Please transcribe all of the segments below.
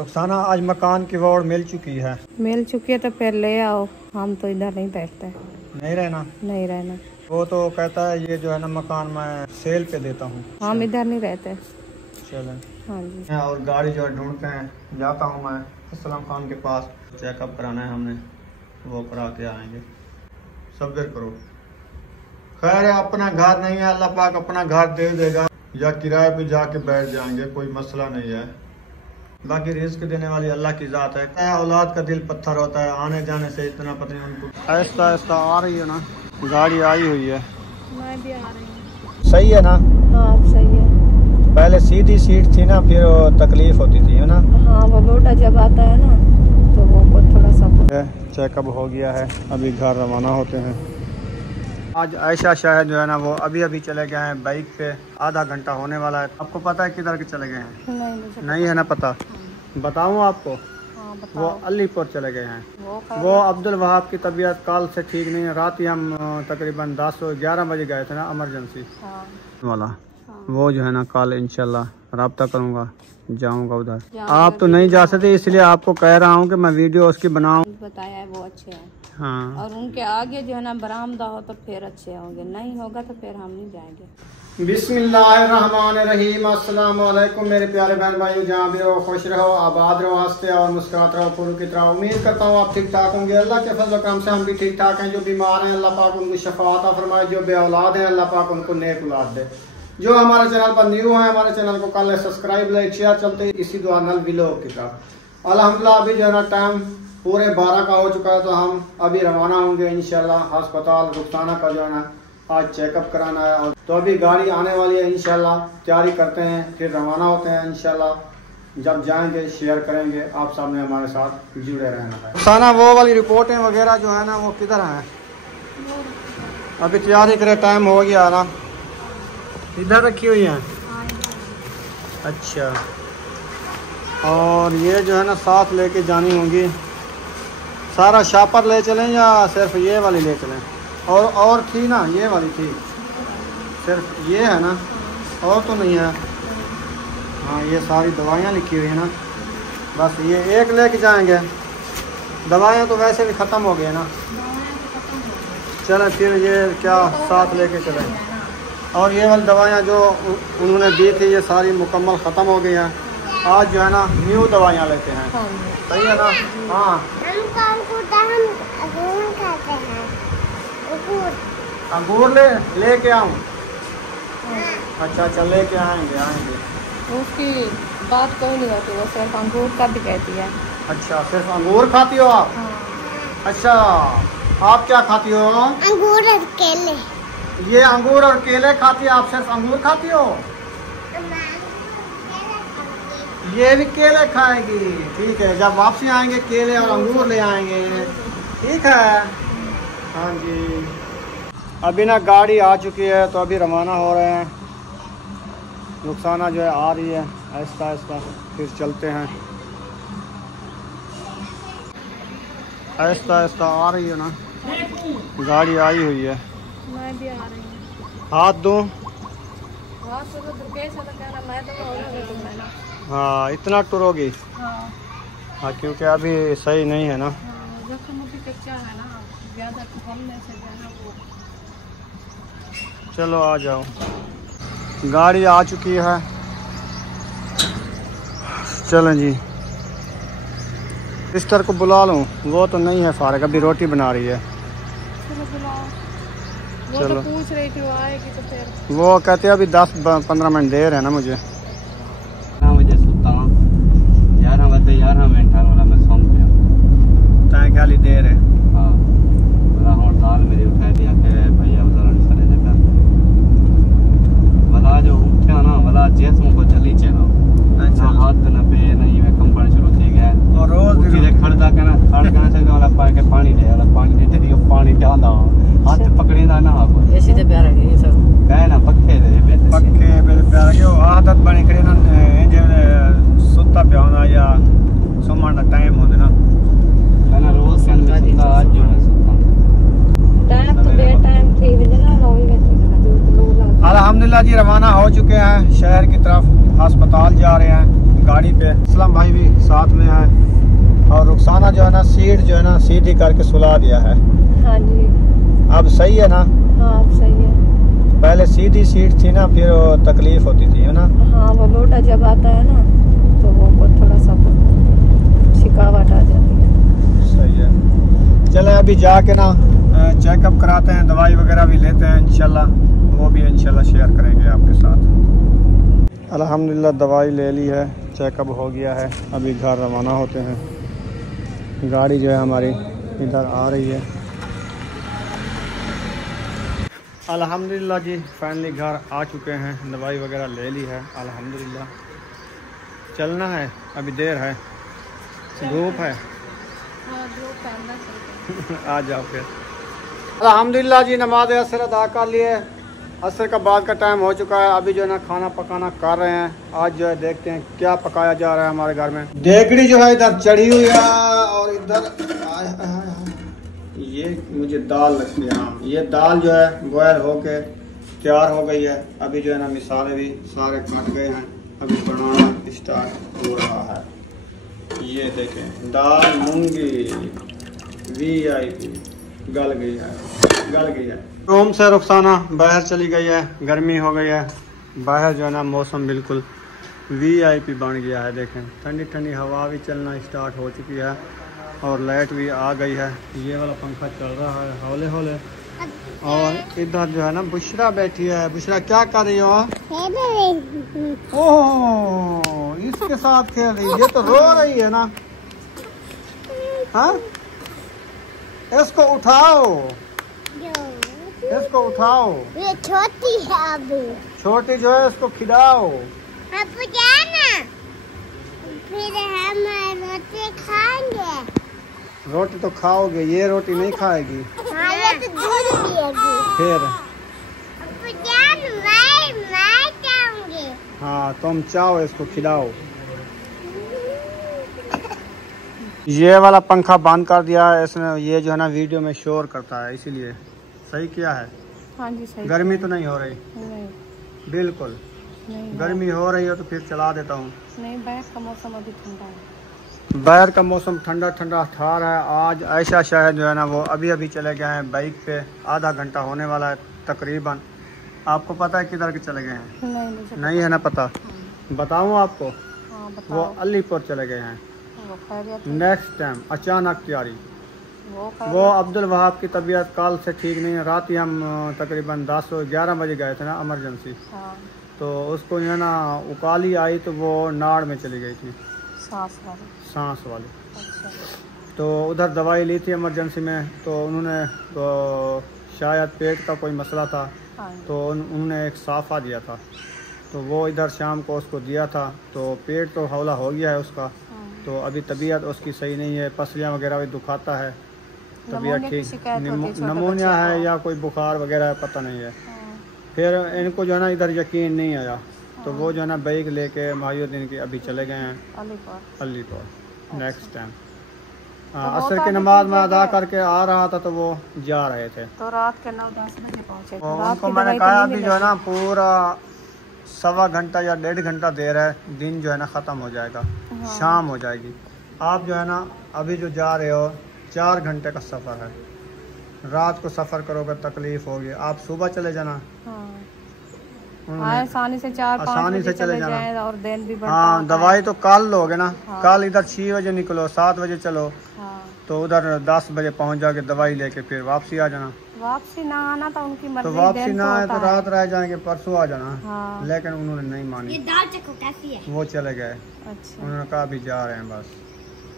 रुखसाना आज मकान की वोट मिल चुकी है। मिल चुकी है तो फिर ले आओ, हम तो इधर नहीं बैठते। नहीं रहना? नहीं रहना। वो तो कहता है ये जो है ना मकान मैं सेल पे देता हूँ। हम इधर नहीं रहते। चलें। हाँ जी। और गाड़ी जो है ढूंढते हैं, जाता हूँ मैं असलम खान के पास, चेकअप कराना है हमने, वो करा के आएंगे। सब्र करो, खैर है अपना घर नहीं है, अल्लाह पाक अपना घर दे देगा या किराए पे जाके बैठ जाएंगे, कोई मसला नहीं है। बाकी रिस्क देने वाली अल्लाह की जात है। औलाद का दिल पत्थर होता है, आने जाने से इतना पता नहीं उनको। आहिस्ता आहिस्ता आ रही है ना गाड़ी, आई हुई है। मैं भी आ रही हूँ। सही है ना? हाँ सही है। पहले सीधी सीट थी ना, फिर तकलीफ होती थी है ना। हाँ वो मोटा जब आता है ना तो वो थोड़ा सा चेकअप हो गया है, अभी घर रवाना होते हैं। आज आयशा शायद जो है ना वो अभी अभी चले गए हैं बाइक पे, आधा घंटा होने वाला है। आपको पता है किधर के चले गए हैं? नहीं है ना पता? बताऊं आपको? हाँ, वो अलीपुर चले गए हैं। वो अब्दुल वहाब की तबीयत कल से ठीक नहीं है। रात ही हम तकरीबन 10-11 बजे गए थे ना इमरजेंसी वाला। वो जो है ना कल इंशाल्लाह राब्ता करूँगा, जाऊँगा उधर। आप तो नहीं जा सकते, इसलिए आपको कह रहा हूँ कि मैं वीडियो उसकी बनाऊँ। बताया है वो अच्छे हैं। हाँ। और उनके आगे जो है ना बरामदा हो तो फिर अच्छे होंगे, नहीं होगा तो फिर हम नहीं जाएंगे। बिस्मिल्लाहिर्रहमानिर्रहीम। अस्सलाम वालेकुम मेरे प्यारे बहन भाइयों, जहाँ भी रहो खुश रहो, आबाद रहो, हंसते और मुस्कुरात रहो पूरी की तरह। उम्मीद करता हूँ आप ठीक ठाक होंगे। अल्लाह के फजल करम से हम भी ठीक ठाक हैं। जो बीमार हैं अल्लाह पाक उनको शफाअत फरमाए, जो बे औलाद हैं अल्लाह पाक उनको नेक औलाद दे। जो हमारे चैनल पर न्यू है, हमारे चैनल को कर ले सब्सक्राइब, लाइक शेयर, चलते इसी दुआ नल व्लॉग की तरफ। अल्हम्दुलिल्लाह अभी जो है ना टाइम पूरे 12 का हो चुका है, तो हम अभी रवाना होंगे इंशाल्लाह। अस्पताल रुखसाना का जो है ना आज चेकअप कराना है, और तो अभी गाड़ी आने वाली है इंशाल्लाह। तैयारी करते हैं, फिर रवाना होते हैं इंशाल्लाह। जब जाएंगे शेयर करेंगे, आप सामने हमारे साथ जुड़े रहना है। रुखसाना वो वाली रिपोर्टें वगैरह जो है ना वो किधर हैं? अभी तैयारी करे, टाइम हो गया ना। इधर रखी हुई है। अच्छा, और ये जो है ना साथ लेके जानी होंगी। सारा शापर ले चलें या सिर्फ ये वाली ले चलें? और थी ना ये वाली थी, सिर्फ ये है ना, और तो नहीं है। हाँ ये सारी दवाइयाँ लिखी हुई है ना, बस ये एक लेके जाएंगे। दवाइयाँ तो वैसे भी ख़त्म हो गई ना। चलें फिर ये क्या साथ लेके चलें। और ये वाली दवाइयाँ जो उन्होंने दी थी ये सारी मुकम्मल ख़त्म हो गई हैं। आज जो है ना न्यू दवाइयाँ लेते हैं। सही है ना? हाँ अंगूर लेके आऊँ? अच्छा अच्छा लेके आएंगे। उसकी बात कोई नहीं होती, वो सिर्फ अंगूर का भी कहती है। अच्छा सिर्फ अंगूर खाती हो आप? हाँ। अच्छा आप क्या खाती हो? अंगूर और केले। ये अंगूर और केले खाती है, आप सिर्फ अंगूर खाती हो? ये भी केले खाएगी? ठीक है, जब वापसी आएंगे केले और अंगूर ले आएंगे। ठीक है। हाँ जी, अभी ना गाड़ी आ चुकी है तो अभी रवाना हो रहे हैं। रुखसाना जो है आ रही है आहिस्ता आहिस्ता, फिर चलते हैं। आहिस्ता आहिस्ता आ रही है ना गाड़ी, आई हुई है। मैं भी आ रही हूँ। हाथ दो। हाँ इतना टुरोगी? हाँ क्योंकि अभी सही नहीं है ना। चलो आ जाओ, गाड़ी आ चुकी है। चलें जी, सिस्टर को बुला लूँ? वो तो नहीं है फारिग, अभी रोटी बना रही है। वो तो पूछ रही थी वो आएगी तो फिर। वो कहते हैं अभी 10-15 मिनट देर है ना मुझे। खाली देर है। हाँ दाल मेरी उठा दिया भैया भला जो उठा ना, भला जैसों को जल्दी चलो। अच्छा हाथ न पे नहीं मैं कंपन शुरू थी गया, और रोज धीरे खड़दा के ना खड़ के से वाला पा के पानी ले वाला पानी दे दियो, पानी डांदा हाथ पकड़े ना आप ऐसे ते प्यार है ये सब कहे ना पक्के बे प्यार यो आदत बनी करे ना। जे सुत्ता पे होना या सोमन का टाइम होना ना, ना रोज सन में सुत्ता, आज जो है सुत्ता टाइम तो बे टाइम 3 बजे ना 9 बजे। अल्हम्दुलिल्लाह जी रवाना हो चुके हैं शहर की तरफ, अस्पताल जा रहे हैं। गाड़ी पे, असलम भाई भी साथ में है और रुखसाना जो है ना सीट जो है ना सीधी करके सुला दिया है। हाँ जी। अब सही है ना? हाँ अब सही है। पहले सीधी सीट थी ना, फिर तकलीफ होती थी है ना? हाँ वो लोटा जब आता है ना तो वो थोड़ा सा शिकावट आ जाती है। सही है। चले अभी जाके ना चेकअप कराते हैं, दवाई वगैरह भी लेते हैं इंशाल्लाह, वो भी इंशाल्लाह शेयर करेंगे आपके साथ। अल्हम्दुलिल्लाह दवाई ले ली है, चेकअप हो गया है, अभी घर रवाना होते हैं। गाड़ी जो है हमारी इधर आ रही है। अल्हम्दुलिल्लाह जी फाइनली घर आ चुके हैं, दवाई वगैरह ले ली है अल्हम्दुलिल्लाह। चलना है, अभी देर है, धूप है। आ जाओ फिर। अल्हम्दुलिल्लाह जी नमाज असर अदा कर लिए, असर का बाद का टाइम हो चुका है। अभी जो है ना खाना पकाना कर रहे हैं। आज जो है देखते हैं क्या पकाया जा रहा है हमारे घर में। देगड़ी जो है इधर चढ़ी हुई है और इधर ये मुझे दाल लगती है। हाँ ये दाल जो है बॉयल होके तैयार हो गई है। अभी जो है ना मिसाले भी सारे कट गए हैं, अभी बनाना स्टार्ट हो रहा है। ये देखें दाल मूंगी VIP गल गई है, गल गई है। रूम से रुखसाना बाहर चली गई है, गर्मी हो गई है बाहर जो है ना, मौसम बिल्कुल VIP बन गया है। देखें ठंडी ठंडी हवा भी चलना स्टार्ट हो चुकी है और लाइट भी आ गई है। ये वाला पंखा चल रहा है हौले हौले। और इधर जो है ना बुशरा बैठी है। बुशरा क्या कर रही हो? ओह इसके साथ खेल रही है, ये तो रो रही है ना। हाँ इसको उठाओ, इसको उठाओ। ये छोटी है अभी, छोटी जो है इसको खिलाओ। अब जाना फिर हम रोटी खाएंगे। रोटी तो खाओगे, ये रोटी नहीं खाएगी। हाँ ये तो दूध पिएगी। फिर अब जान मैं चाहूंगी। हाँ तुम चाहो, इसको खिलाओ। ये वाला पंखा बंद कर दिया है इसने, ये जो है ना वीडियो में शोर करता है, इसीलिए। सही किया है। हाँ जी सही। गर्मी तो नहीं हो रही? नहीं बिल्कुल नहीं। गर्मी हो रही हो तो फिर चला देता हूँ। नहीं बाहर का मौसम अभी ठंडा है। बाहर का मौसम ठंडा ठंडा था रहा है। आज ऐशा शायद जो है ना वो अभी अभी चले गए हैं बाइक पे, आधा घंटा होने वाला है तकरीबन। आपको पता है किधर के चले गए हैं? नहीं मुझे नहीं है ना पता। बताऊँ आपको? हाँ वो अलीपुर चले गए हैं। नेक्स्ट टाइम अचानक तैयारी। वो अब्दुल वहाब की तबीयत कल से ठीक नहीं है। रात ही हम तकरीबन 10-11 बजे गए थे ना इमरजेंसी। हाँ। तो उसको जो है ना उकाली आई तो वो नाड़ में चली गई थी, सांस वाली। अच्छा। तो उधर दवाई ली थी इमरजेंसी में, तो उन्होंने तो शायद पेट का कोई मसला था। हाँ। तो उन्होंने एक साफ़ा दिया था, तो वो इधर शाम को उसको दिया था। तो पेट तो हौला हो गया है उसका। तो अभी तबीयत उसकी सही नहीं है, पसलियाँ वगैरह भी दुखाता है, तबीयत ठीक। नमूनिया है या कोई बुखार वगैरह है, पता नहीं है। फिर इनको जो है ना इधर यकीन नहीं आया, तो वो जो है ना बाइक लेके माहिउद्दीन की अभी चले गए हैं अलीपुर। नेक्स्ट टाइम असर की नमाज में अदा करके आ रहा था तो वो जा रहे थे। तो रात के 9-10 बजे पहुँचे। उनको मैंने कहा अभी जो है ना पूरा 1.25 घंटा या 1.5 घंटा देर है, दिन जो है ना ख़त्म हो जाएगा। हाँ। शाम हो जाएगी। आप जो है ना अभी जो जा रहे हो 4 घंटे का सफ़र है, रात को सफ़र करोगे तकलीफ होगी। आप सुबह चले जाना। हाँ। आसानी से 4-5 बजे चले जाना और दिन भी बढ़ता। हाँ दवाई तो कल लोगे ना। हाँ। कल इधर 6 बजे निकलो, 7 बजे चलो। हाँ। तो उधर 10 बजे पहुंच जाके दवाई लेके फिर वापसी आ जाना। वापसी ना आना तो उनकी मर्जी। तो वापसी ना आए तो रात रह जाएंगे, परसों आ जाना। हाँ। लेकिन उन्होंने नहीं मानी। ये दाल चखो कैसी है? वो चले गए। अच्छा। उन्होंने कहा अभी जा रहे हैं, बस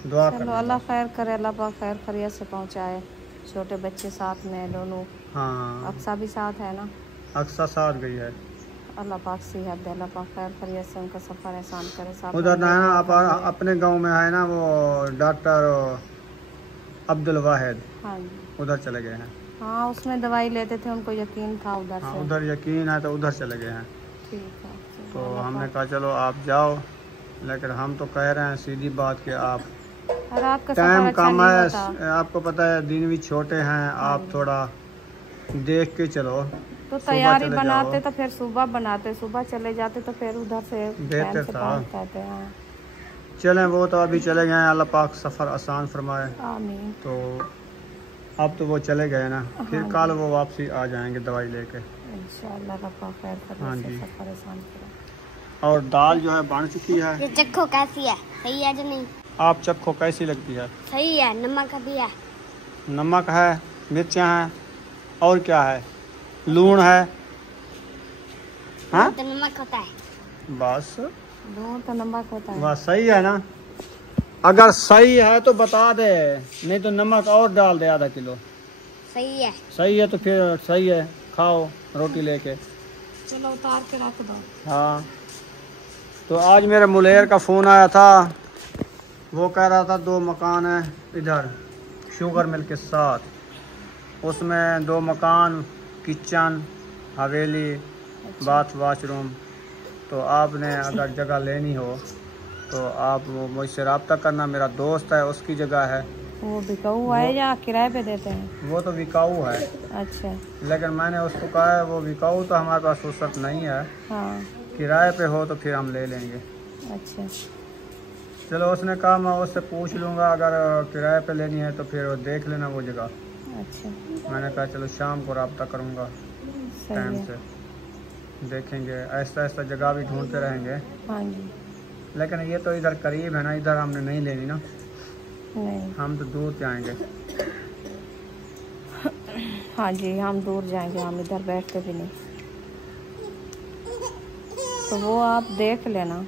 दुआ करो अल्लाह खैर करे, अल्लाह पाक खैर खैरियत से पहुँचाए। छोटे बच्चे साथ में दोनों। हाँ अक्सा भी साथ है ना? अक्सा साथ गई है। अल्लाह पाक सेहत दे, अल्लाह पाक खैर खैरियत से उनका सफ़र आसान करे। साथ उधर ना है ना अपने गांव में है ना वो डॉक्टर अब्दुल वाहिद। हाँ जी। उधर चले गए हैं। हाँ उसमें दवाई लेते थे, उनको यकीन था उधर से। उधर यकीन है तो उधर चले गए हैं। ठीक है। तो हमने कहा चलो आप जाओ, लेकिन हम तो कह रहे हैं सीधी बात कि आप रात का टाइम कम है, आपको पता है दिन भी छोटे हैं, आप थोड़ा देख के चलो। तो तैयारी बनाते तो फिर सुबह बनाते, सुबह चले जाते तो फिर उधर से बेहतर था। चलें, वो तो अभी चले गए हैं, अल्लाह पाक सफ़र आसान फरमाए। आमीन। तो अब तो वो चले गए ना, फिर हाँ कल वो वापसी आ जाएंगे दवाई लेके इंशाअल्लाह रब्बा खैर करे, हाँ से जी। सफर आसान करे। और दाल जो है बन चुकी है। ये चक्को कैसी है, सही है जो नहीं? आप चखो कैसी लगती है। सही है, नमक भी है। नमक है, मिर्चियाँ हैं, और क्या है, लूण है। हाँ तो नमक होता है। बस दूध तो नमक होता है। बस सही है ना। अगर सही है तो बता दे, नहीं तो नमक और डाल दे आधा किलो। सही है। सही है तो फिर सही है, खाओ रोटी लेके। चलो उतार के रख दो। हाँ, तो आज मेरे मुलेर का फ़ोन आया था, वो कह रहा था 2 मकान है इधर शुगर मिल के साथ, उसमें 2 मकान, किचन, हवेली, बाथरूम। तो आपने अगर जगह लेनी हो तो आप वो मुझसे रब्ता करना, मेरा दोस्त है उसकी जगह है। वो बिकाऊ है या किराए पे देते हैं? वो तो बिकाऊ है, अच्छा। लेकिन मैंने उसको कहा है वो बिकाऊ तो हमारे पास फुर्सत नहीं है, हाँ। किराए पे हो तो फिर हम ले लेंगे। अच्छा। चलो, उसने कहा मैं उससे पूछ लूँगा, अगर किराए पे लेनी है तो फिर वो देख लेना वो जगह। अच्छा मैंने कहा चलो शाम को रब्ता करूँगा सही टाइम है। से, देखेंगे ऐसा ऐसा जगह भी ढूंढते रहेंगे। हाँ जी। लेकिन ये तो इधर करीब है ना, इधर हमने नहीं लेनी ना, नहीं। हम तो दूर जाएंगे। हाँ जी, हम दूर जाएंगे, हम इधर बैठते भी नहीं। तो वो आप देख लेना,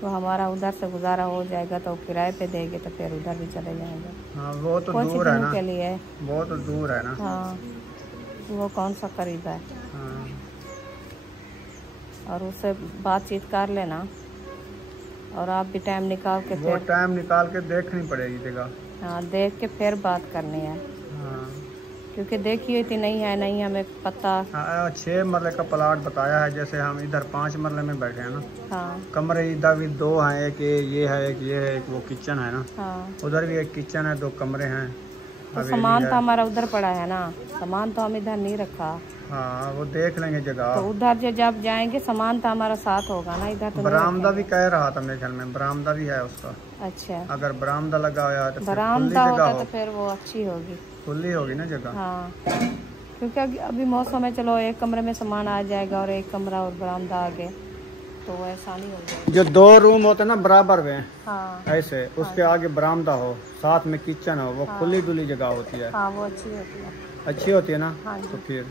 तो हमारा उधर से गुजारा हो जाएगा तो किराए पे देंगे, तो फिर उधर भी चले जाएंगे। हाँ वो तो कुछ दूर है दिनों ना, के लिए। वो तो दूर है ना। हाँ, वो कौन सा करीब है। हाँ, और उससे बातचीत कर लेना, और आप भी टाइम निकाल के वो फिर टाइम निकाल के देखनी पड़ेगी जगह। हाँ देख के फिर बात करनी है, हाँ, क्योंकि देखिए इतनी नहीं है, नहीं हमें पता। हाँ 6 मरले का प्लाट बताया है, जैसे हम इधर 5 मरले में बैठे हैं ना। हाँ कमरे इधर भी 2 हैं, एक ये है, एक ये है, एक वो किचन है ना। हाँ। उधर भी एक किचन है, 2 कमरे हैं, तो हवेली सामान है। तो हमारा उधर पड़ा है ना, सामान तो हम इधर नहीं रखा। हाँ वो देख लेंगे तो जगह। उधर जब जाएंगे सामान तो हमारा साथ होगा ना, इधर तो नहीं बरामदा भी रखेंगे। कह रहा था मेरे ख्याल में, बरामदा भी है उसका। अच्छा, अगर बरामदा लगा हुआ है तो फिर खुली बरामदा जगह होता हो, तो फिर वो अच्छी होगी। खुली होगी ना जगह। हाँ, क्योंकि अभी मौसम है, चलो एक कमरे में सामान आ जाएगा और एक कमरा और बरामदा आगे, तो वो आसानी हो जाएगी। जो 2 रूम होते हैं ना बराबर में हाँ ऐसे, उसके आगे बरामदा हो, साथ में किचन हो, वो खुली डुली जगह होती है, हाँ, वो अच्छी होती है। अच्छी होती है ना। हाँ जी। तो फिर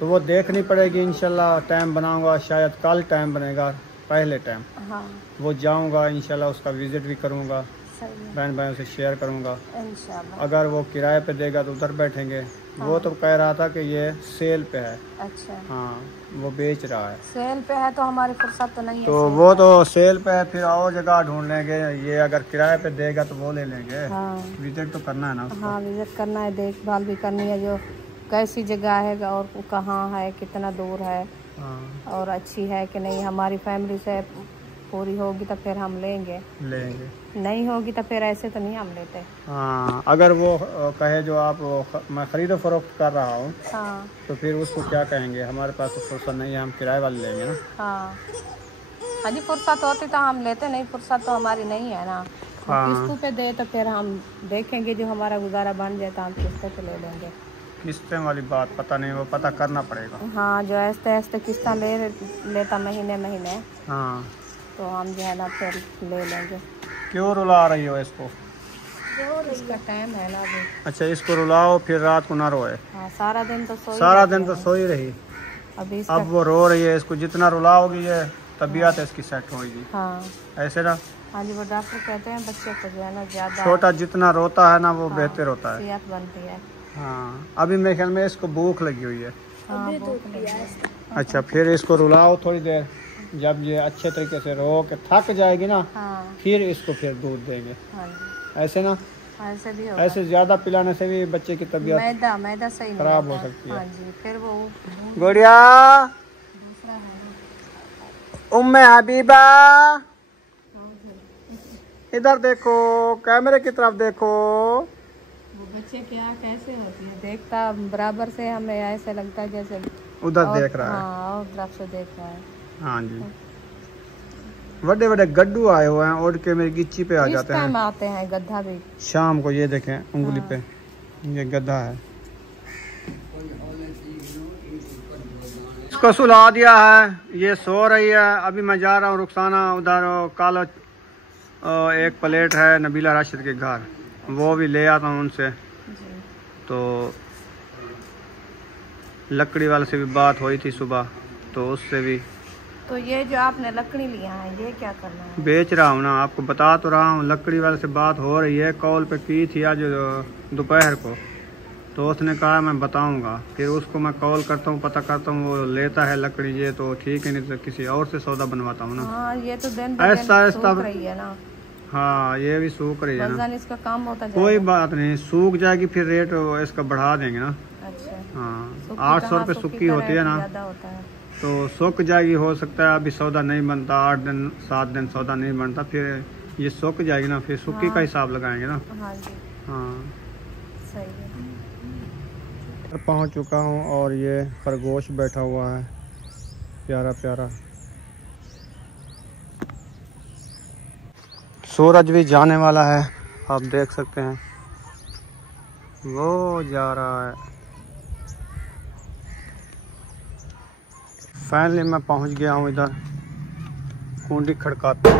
तो वो देखनी पड़ेगी इंशाल्लाह। टाइम बनाऊंगा, शायद कल टाइम बनेगा, पहले टाइम हाँ वो जाऊंगा इंशाल्लाह, उसका विजिट भी करूंगा, सही है, बहन भाइयों से शेयर करूंगा। इंशाल्लाह। अगर वो किराए पे देगा तो उधर बैठेंगे। वो तो कह रहा था कि ये सेल पे है। अच्छा, हाँ, वो बेच रहा है, सेल पे है तो हमारी फुर्सत तो नहीं है। तो सेल वो पे। तो सेल पे है, फिर और जगह ढूंढ लेंगे। ये अगर किराए पे देगा तो वो ले लेंगे। हाँ विजिट तो करना है ना उसको। हाँ, विजिट करना है, देखभाल भी करनी है, जो कैसी जगह है और वो कहाँ है, कितना दूर है, हाँ, और अच्छी है कि नहीं, हमारी फैमिली से पूरी होगी तो फिर हम लेंगे, लेंगे। नहीं होगी तो फिर ऐसे तो नहीं हम लेते। हाँ, अगर वो कहे जो आप मैं खरीदो फरोख्त कर रहा हूँ, हाँ तो फिर उसको क्या कहेंगे, हमारे पास तो फुर्सत नहीं है, हम किराए वाले लेंगे ना। हाँ हाँ जी, फुर्सत होती तो हम लेते, नहीं फुर्सत तो हमारी नहीं है ना। हाँ। किस्तों पे दे तो फिर हम देखेंगे, जो हमारा गुजारा बन जाए तो हम किस्तों पे ले लेंगे। किस्तें वाली बात पता नहीं, वो पता करना पड़ेगा। हाँ, जो ऐसे ऐसे किस्ता लेता महीने महीने, हाँ, तो हम जो है ना फिर ले लेंगे। क्यों रुला रही हो इसको? इसका टाइम है ना अभी। अच्छा, इसको रुलाओ फिर रात को ना रोए। हाँ, सारा दिन तो सारा दिन तो सोई रही, अभी इसका। अब वो रो रही है। इसको जितना रुलाओगी ये तबीयत इसकी सेट होगी, हाँ ऐसे ना। हाँ जी, वो डॉक्टर कहते हैं बच्चे को जो है ना ज्यादा छोटा जितना रोता है ना वो बेहतर होता है। सेहत बनती है। हाँ, अभी मेरे ख्याल में इसको भूख लगी हुई है। हाँ, भूख लगी है। अच्छा, फिर इसको रुलाओ थोड़ी देर, जब ये अच्छे तरीके से रो के थक जाएगी ना, हाँ फिर इसको फिर दूध देंगे, हाँ जी, ऐसे ना। ऐसे भी होगा। ऐसे ज्यादा पिलाने से भी बच्चे की तबीयत मैदा सही नहीं खराब हो होता। सकती है। हाँ जी, फिर वो गुड़िया, दूसरा है। उम्मे हबीबा, इधर देखो, कैमरे की तरफ देखो। वो बच्चे क्या कैसे होती है, देखता बराबर से हमें ऐसे लगता है जैसे उधर और, देख रहा है। हाँ, और तरफ से देख रहा है। हाँ जी, बड़े बड़े गड्ढू आए हुए हैं, उड़ के मेरी गिच्ची पे आ इस जाते टाइम हैं आते हैं गड्ढा भी। शाम को। ये देखें उंगली पे ये गड्ढा है। इसको सुला दिया है, ये सो रही है। अभी मैं जा रहा हूँ रुखसाना उधर, कल एक प्लेट है नबीला राशिद के घर, वो भी ले आता हूँ उनसे। तो लकड़ी वाले से भी बात हुई थी सुबह, तो उससे भी। तो ये जो आपने लकड़ी लिया है ये क्या करना है? बेच रहा हूँ ना, आपको बता तो रहा हूँ। लकड़ी वाले से बात हो रही है, कॉल पे की थी आज दोपहर को, तो उसने कहा मैं बताऊंगा। फिर उसको मैं कॉल करता हूँ, पता करता हूँ, वो लेता है लकड़ी ये तो ठीक है, नहीं तो किसी और से सौदा बनवाता हूँ ना। हाँ, ये तो दिन ऐसा सूख रही है ना। हाँ, ये भी सूख रही है ना। इसका काम होता कोई बात नहीं, सूख जाएगी फिर रेट इसका बढ़ा देंगे ना। अच्छा। हाँ, 800 रुपये सूखी होती है ना, होता है। तो सूख जाएगी। हो सकता है अभी सौदा नहीं बनता, 8 दिन 7 दिन सौदा नहीं बनता, फिर ये सूख जाएगी ना, फिर सूखी का हिसाब लगाएंगे ना। हाँ जी, हाँ, सही है। पहुंच चुका हूं और ये खरगोश बैठा हुआ है प्यारा प्यारा। सूरज भी जाने वाला है, आप देख सकते हैं वो जा रहा है। फाइनली मैं पहुंच गया हूं इधर, कुंडी खड़काते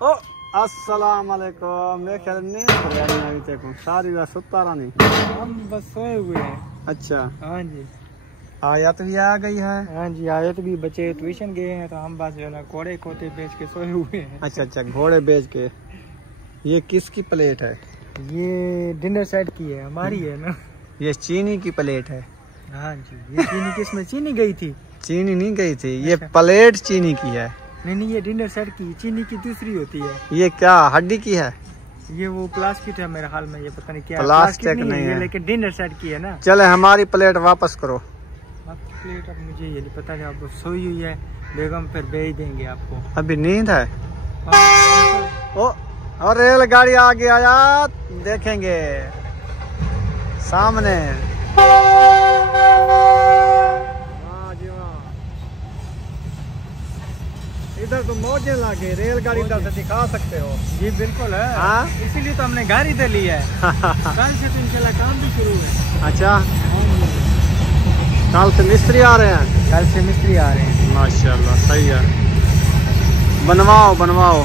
ओ अस्सलाम वालेकुम। मैं ख्याल नहीं सारी बात सुता रानी, हम बस सोए हुए हैं। अच्छा, हाँ जी, आयत भी आ गई है। हाँ जी, आयत भी, बच्चे ट्यूशन गए हैं, तो हम बस जो है ना घोड़े खोते बेच के सोए हुए हैं। अच्छा अच्छा, घोड़े बेच के। ये किसकी प्लेट है? ये डिनर सेट की है, हमारी है ना। ये चीनी की प्लेट है। हाँ जी, ये चीनी किसमें चीनी गई थी? चीनी नहीं गई थी, ये प्लेट चीनी की है। नहीं, ये डिनर सेट की, चीनी की दूसरी होती है। ये क्या हड्डी की है? ये वो प्लास्टिक है मेरे हाल में, ये पता नहीं क्या प्लास्टिक नहीं है, है, लेकिन डिनर सेट की है ना। चले हमारी प्लेट वापस करो। आपकी प्लेट अब मुझे ये नहीं पता, नहीं आपको सोई हुई है बेगम, फिर भेज देंगे आपको। अभी नींद है। हाँ, ओ, और रेलगाड़ी आ गया यार, देखेंगे सामने। वाह जी वाह, इधर तो मौजें लगे, रेलगाड़ी इधर से दिखा सकते हो। जी बिल्कुल है। हाँ, इसीलिए तो हमने गाड़ी इधर ली है। कल से तो इंशाल्लाह काम भी शुरू है। अच्छा, कल से मिस्त्री आ रहे हैं? कल से मिस्त्री आ रहे हैं। माशाल्लाह, सही है, बनवाओ बनवाओ।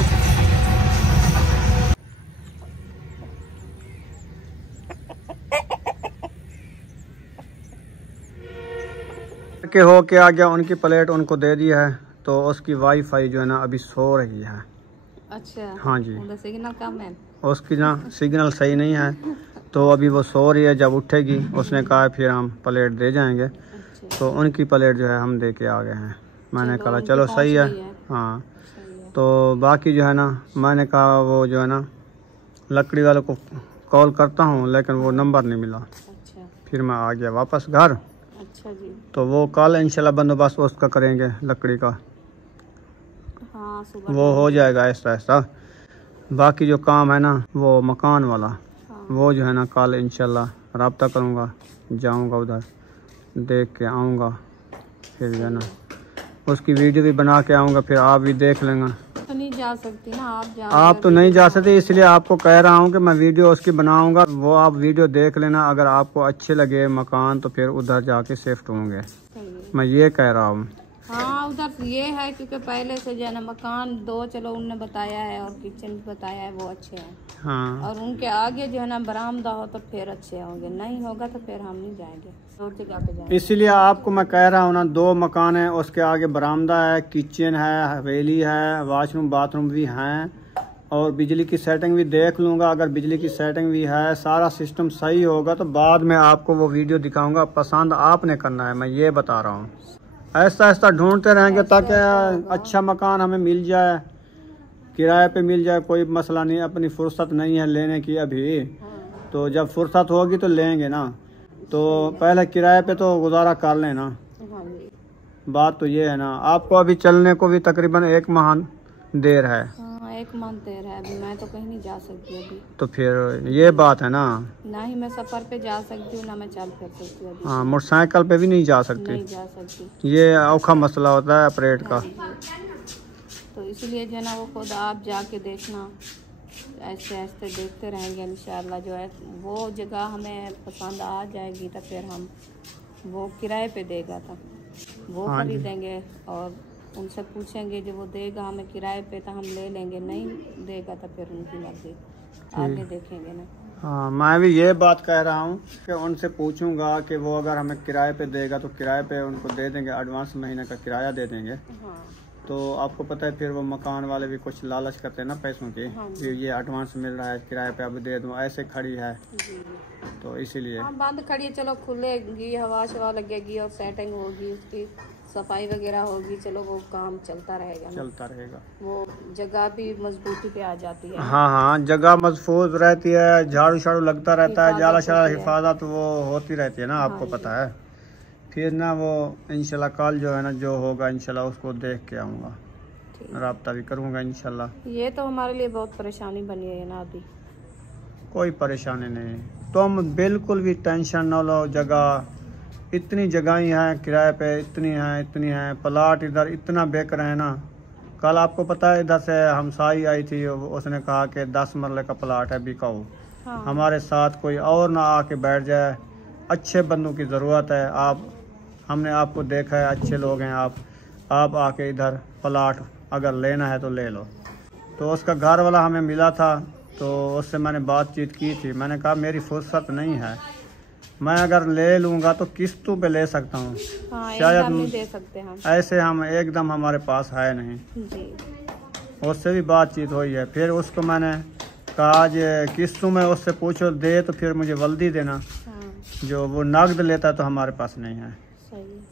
के हो के आ गया, उनकी प्लेट उनको दे दी है, तो उसकी वाईफाई जो है ना अभी सो रही है। अच्छा, हाँ जी, सिग्नल कम है उसकी ना सिग्नल सही नहीं है, तो अभी वो सो रही है। जब उठेगी उसने कहा फिर हम प्लेट दे जाएंगे। अच्छा। तो उनकी प्लेट जो है हम दे के आ गए हैं। मैंने कहा चलो सही है। हाँ, तो बाकी जो है ना, मैंने कहा वो जो है ना लकड़ी वाले को कॉल करता हूँ, लेकिन वो नंबर नहीं मिला। अच्छा। फिर मैं आ गया वापस घर। अच्छा जी। तो वो कल इंशाल्लाह बंदोबस्त उसका करेंगे लकड़ी का। हाँ, सुबह वो हो जाएगा ऐसा ऐसा। बाकी जो काम है ना वो मकान वाला, वो जो है ना कल इंशाल्लाह रब्ता करूँगा, जाऊँगा उधर देख के आऊँगा, फिर जो है ना उसकी वीडियो भी बना के आऊँगा, फिर आप भी देख लेंगे। तो नहीं जा सकती ना आप? आप तो नहीं जा सकते, इसलिए आपको कह रहा हूँ कि मैं वीडियो उसकी बनाऊँगा, वो आप वीडियो देख लेना। अगर आपको अच्छे लगे मकान तो फिर उधर जाके शिफ्ट होंगे, मैं ये कह रहा हूँ। हाँ, उधर ये है क्योंकि पहले से जो है ना मकान दो, चलो उनने बताया है, और किचन भी बताया है, वो अच्छे हैं। हाँ, और उनके आगे जो है ना बरामदा हो तो फिर अच्छे होंगे, नहीं होगा तो फिर हम नहीं जाएंगे, और जगह पे जाएंगे। इसीलिए आपको मैं कह रहा हूँ ना, 2 मकान है, उसके आगे बरामदा है, किचन है, हवेली है, वॉशरूम बाथरूम भी हैं, और बिजली की सेटिंग भी देख लूँगा। अगर बिजली की सेटिंग भी है, सारा सिस्टम सही होगा तो बाद में आपको वो वीडियो दिखाऊँगा। पसंद आपने करना है, मैं ये बता रहा हूँ। ऐसा ऐसा ढूंढते रहेंगे ताकि अच्छा मकान हमें मिल जाए, किराए पे मिल जाए, कोई मसला नहीं। अपनी फुर्सत नहीं है लेने की अभी, तो जब फुर्सत होगी तो लेंगे ना। तो पहले किराए पे तो गुजारा कर लेना। बात तो ये है ना, आपको अभी चलने को भी तकरीबन 1 माह देर है। हाँ, 1 मंथ दे रहा है अभी, मैं तो कहीं नहीं जा सकती अभी। तो फिर ये बात है ना, ना ही मैं सफ़र पे जा सकती हूँ, ना मैं चल फिर सकती हूँ अभी। हाँ, मोटरसाइकिल पे भी नहीं जा सकती। नहीं जा सकती, ये औखा मसला होता है ऑपरेट का। तो इसलिए जो है ना वो खुद आप जाके देखना, ऐसे ऐसे देखते रहेंगे इंशाल्लाह। जो है वो जगह हमें पसंद आ जाएगी तो फिर हम वो किराए पे देगा था वो हाँ जी। खरीदेंगे और उनसे पूछेंगे, जो वो देगा हमें किराए पे तो हम ले लेंगे, नहीं देगा तो फिर उनकी मर्जी, आगे देखेंगे ना। हाँ, मैं भी ये बात कह रहा हूँ कि उनसे पूछूंगा कि वो अगर हमें किराए पे देगा तो किराए पे उनको दे देंगे, एडवांस महीने का किराया दे देंगे। हाँ तो आपको पता है फिर वो मकान वाले भी कुछ लालच करते हैं ना पैसों की, हाँ कि ये एडवांस मिल रहा है किराए पे अब दे दूँ, ऐसे खड़ी है जी। तो इसीलिए। हाँ बंद खड़ी है, चलो खुलेगी, हवा शवा लगेगी और सेटिंग होगी, उसकी सफाई वगैरह होगी, चलो वो काम चलता रहेगा ना। चलता रहेगा, वो जगह भी मजबूती पे आ जाती है। हाँ हाँ, जगह महफूज रहती है, झाड़ू शाड़ू लगता रहता है, जाला शाला होती है। हिफाजत वो होती रहती है ना, आपको हाँ पता है। फिर ना वो इंशाल्लाह कल जो है ना जो होगा इंशाल्लाह उसको देख के आऊँगा, ठीक। राब्ता भी करूँगा इंशाल्लाह। ये तो हमारे लिए बहुत परेशानी बनी है ना अभी। कोई परेशानी नहीं, तुम बिल्कुल भी टेंशन न लो। जगह इतनी जगह हैं किराए पे, इतनी हैं प्लाट इधर इतना बेच रहे हैं ना। कल आपको पता है इधर से हमसाई आई थी, उसने कहा कि 10 मरले का प्लाट है बिकाऊ। हाँ। हमारे साथ कोई और ना आके बैठ जाए, अच्छे बंदों की ज़रूरत है। हमने आपको देखा है, अच्छे लोग हैं आप आके इधर प्लाट अगर लेना है तो ले लो। तो उसका घर वाला हमें मिला था, तो उससे मैंने बातचीत की थी। मैंने कहा मेरी फुर्सत नहीं है, मैं अगर ले लूँगा तो किस्तों पे ले सकता हूँ, हाँ, शायद एकदम नहीं दे सकते हम। ऐसे हम एकदम हमारे पास है नहीं। जी। उससे भी बातचीत हुई है, फिर उसको मैंने कहा आज किस्तों में उससे पूछो दे तो फिर मुझे वर्दी देना। हाँ जो वो नकद लेता है तो हमारे पास नहीं है। सही है।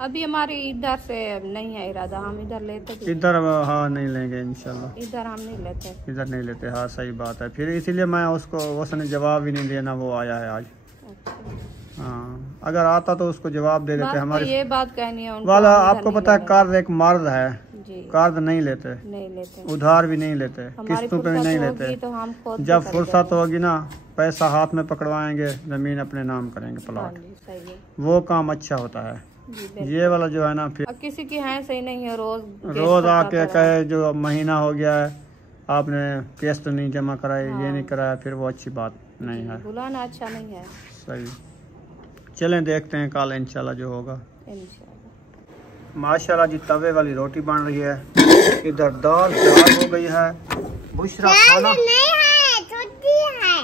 अभी हमारी इधर से नहीं है इरादा, हम इधर लेते भी। इधर हाँ नहीं लेंगे इंशाल्लाह, इधर हम नहीं लेते। इधर नहीं लेते। हाँ सही बात है, फिर इसीलिए मैं उसने जवाब ही नहीं दिया ना, वो आया है आज। अच्छा। हाँ, अगर आता तो उसको जवाब दे देते। बस हमारी तो ये बात कहनी है उनको, वाला हम इधर आपको नहीं पता है लेने। कर्ज एक मर्द है, जी। कर्ज नहीं लेते, नहीं लेते, उधार भी नहीं लेते, हमारी किस्तों पे भी फुर्सत नहीं होगी लेते। तो हम खुद जब भी फुर्सत करेंगे। होगी ना पैसा हाथ में पकड़वाएंगे, जमीन अपने नाम करेंगे, हाँ प्लॉट, जी सही है। वो काम अच्छा होता है। जी, बिल्कुल। ये वाला जो है ना फिर अब किसी की है सही नहीं है, रोज आके कहे जो महीना हो गया है आपने किस्त नहीं जमा कराई, ये नहीं कराया, फिर वो अच्छी बात नहीं है। बुलाना अच्छा नहीं है। सही, चलें देखते हैं कल इंशाल्लाह जो होगा। इंशाल्लाह। माशाल्लाह जी तवे वाली रोटी बन रही है, इधर दाल तैयार हो गई है। बुशरा खाना नहीं है, छुट्टी है।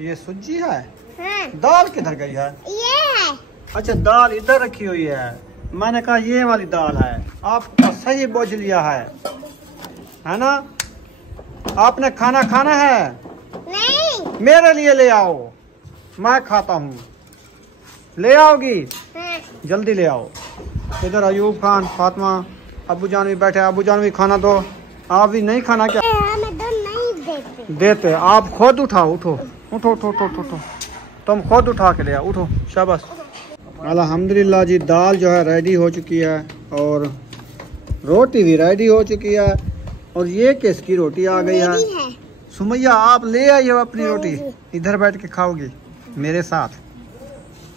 ये सूजी है, हाँ, दाल किधर गई है? ये है। अच्छा दाल इधर रखी हुई है, मैंने कहा ये वाली दाल है। आपको सही बोझ लिया है ना? आपने खाना खाना है? नहीं। मेरे लिए ले आओ, मैं खाता हूँ। ले आओगी? हाँ। जल्दी ले आओ। इधर अयूब खान, फातिमा, अबू जान भी बैठे। अबू जान भी खाना दो। आप भी नहीं खाना क्या? हमें तो नहीं देते आप खुद उठाओ, उठो उठो उठो उठो उठो, तुम खुद उठा के ले आओ, उठो शाबाश। अल्हम्दुलिल्लाह जी दाल जो है रेडी हो चुकी है और रोटी भी रेडी हो चुकी है। और ये किसकी रोटी आ गई है? सुमैया आप ले आई हो अपनी रोटी, इधर बैठ के खाओगी मेरे साथ।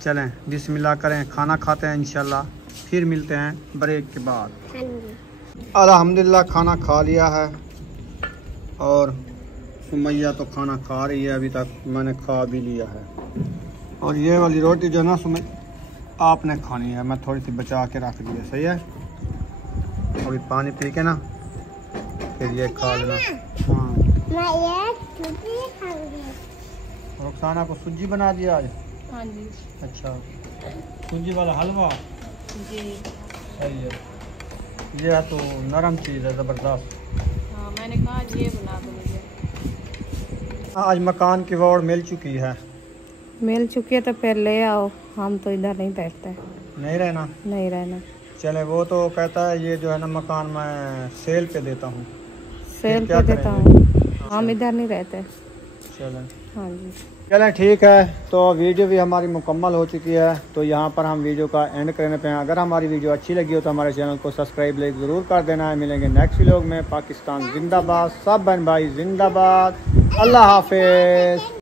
चलें बिस्मिल्लाह करें, खाना खाते हैं इंशाल्लाह, फिर मिलते हैं ब्रेक के बाद। अल्हम्दुलिल्लाह खाना खा लिया है और सुमैया तो खाना खा रही है, अभी तक मैंने खा भी लिया है। और ये वाली रोटी जो है ना सुमैया आपने खानी है, मैं थोड़ी सी बचा के रख दी है, सही है। अभी पानी पी के ना फिर ये खा लेना। हाँ मैं ये छुट्टी खाऊंगी। रुखसाना को सूजी बना दिया आज? हाँ जी। अच्छा सूजी वाला हलवा, जी सही है। ये है तो नरम चीज़ है, ज़बरदस्त। हाँ मैंने कहा ये बना दो मुझे। आज मकान की वोट मिल चुकी है। मिल चुकी है तो फिर ले आओ, हम तो इधर नहीं बैठते। नहीं रहना? नहीं रहना। चले वो तो कहता है ये जो है ना मकान मैं सेल पे देता हूँ। सेल क्या पे देता करेंगे? हूँ, हम इधर नहीं रहते। चले हाँ जी। चलें ठीक है, तो वीडियो भी हमारी मुकम्मल हो चुकी है। तो यहाँ पर हम वीडियो का एंड करने पे हैं। अगर हमारी वीडियो अच्छी लगी हो तो हमारे चैनल को सब्सक्राइब लाइक ज़रूर कर देना है। मिलेंगे नेक्स्ट व्लॉग में। पाकिस्तान जिंदाबाद, सब बहन भाई जिंदाबाद। अल्लाह हाफिज़।